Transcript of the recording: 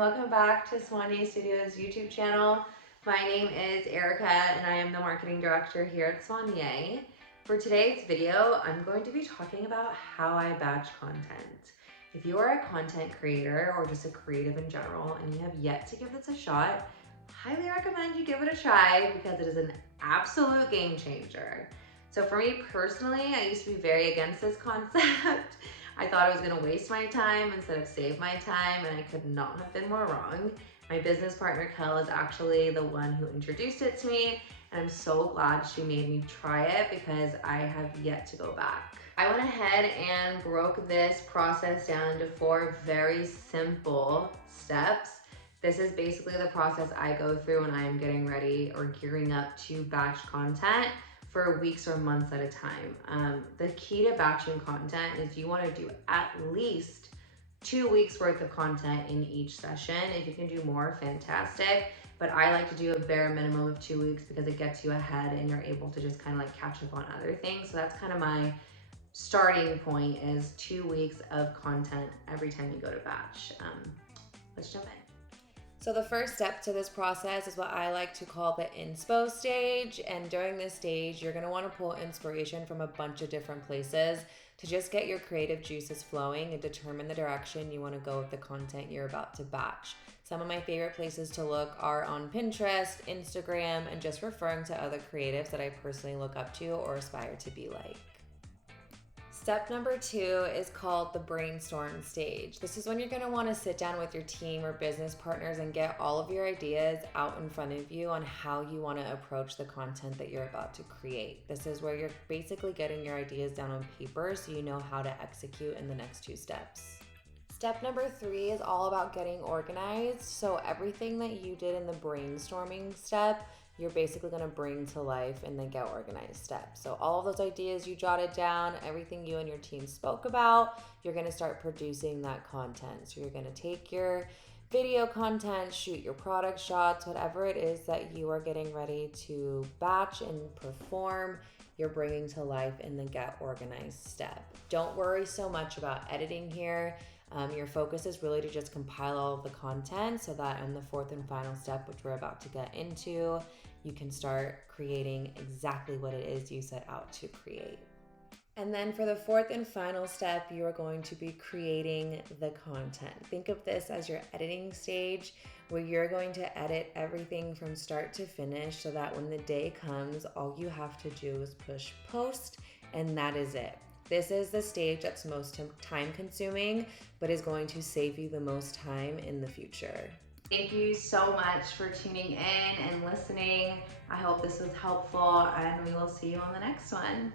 welcome back to Swanee Studios YouTube channel. My name is Erica and I am the marketing director here at Swanee. For today's video, I'm going to be talking about how I batch content. If you are a content creator or just a creative in general and you have yet to give this a shot, highly recommend you give it a try because it is an absolute game changer. So for me personally, I used to be very against this concept. I thought I was gonna waste my time instead of save my time, and I could not have been more wrong. My business partner, Kel, is actually the one who introduced it to me, and I'm so glad she made me try it because I have yet to go back. I went ahead and broke this process down into 4 very simple steps. This is basically the process I go through when I am getting ready or gearing up to batch content for weeks or months at a time. The key to batching content is you want to do at least 2 weeks worth of content in each session. If you can do more, fantastic. But I like to do a bare minimum of 2 weeks because it gets you ahead and you're able to just kind of like catch up on other things. So that's kind of my starting point, is 2 weeks of content every time you go to batch. Let's jump in. So the first step to this process is what I like to call the inspo stage. And during this stage, you're gonna wanna pull inspiration from a bunch of different places to just get your creative juices flowing and determine the direction you wanna go with the content you're about to batch. Some of my favorite places to look are on Pinterest, Instagram, and just referring to other creatives that I personally look up to or aspire to be like. Step number 2 is called the brainstorm stage. This is when you're going to want to sit down with your team or business partners and get all of your ideas out in front of you on how you want to approach the content that you're about to create. This is where you're basically getting your ideas down on paper so you know how to execute in the next 2 steps. Step number 3 is all about getting organized. So everything that you did in the brainstorming step, you're basically gonna bring to life in the get organized step. So all of those ideas you jotted down, everything you and your team spoke about, you're gonna start producing that content. So you're gonna take your video content, shoot your product shots, whatever it is that you are getting ready to batch and perform, you're bringing to life in the get organized step. Don't worry so much about editing here. Your focus is really to just compile all of the content so that in the 4th and final step, which we're about to get into, you can start creating exactly what it is you set out to create. And then for the 4th and final step, you are going to be creating the content. Think of this as your editing stage where you're going to edit everything from start to finish so that when the day comes, all you have to do is push post and that is it. This is the stage that's most time consuming, but is going to save you the most time in the future. Thank you so much for tuning in and listening. I hope this was helpful and we will see you on the next one.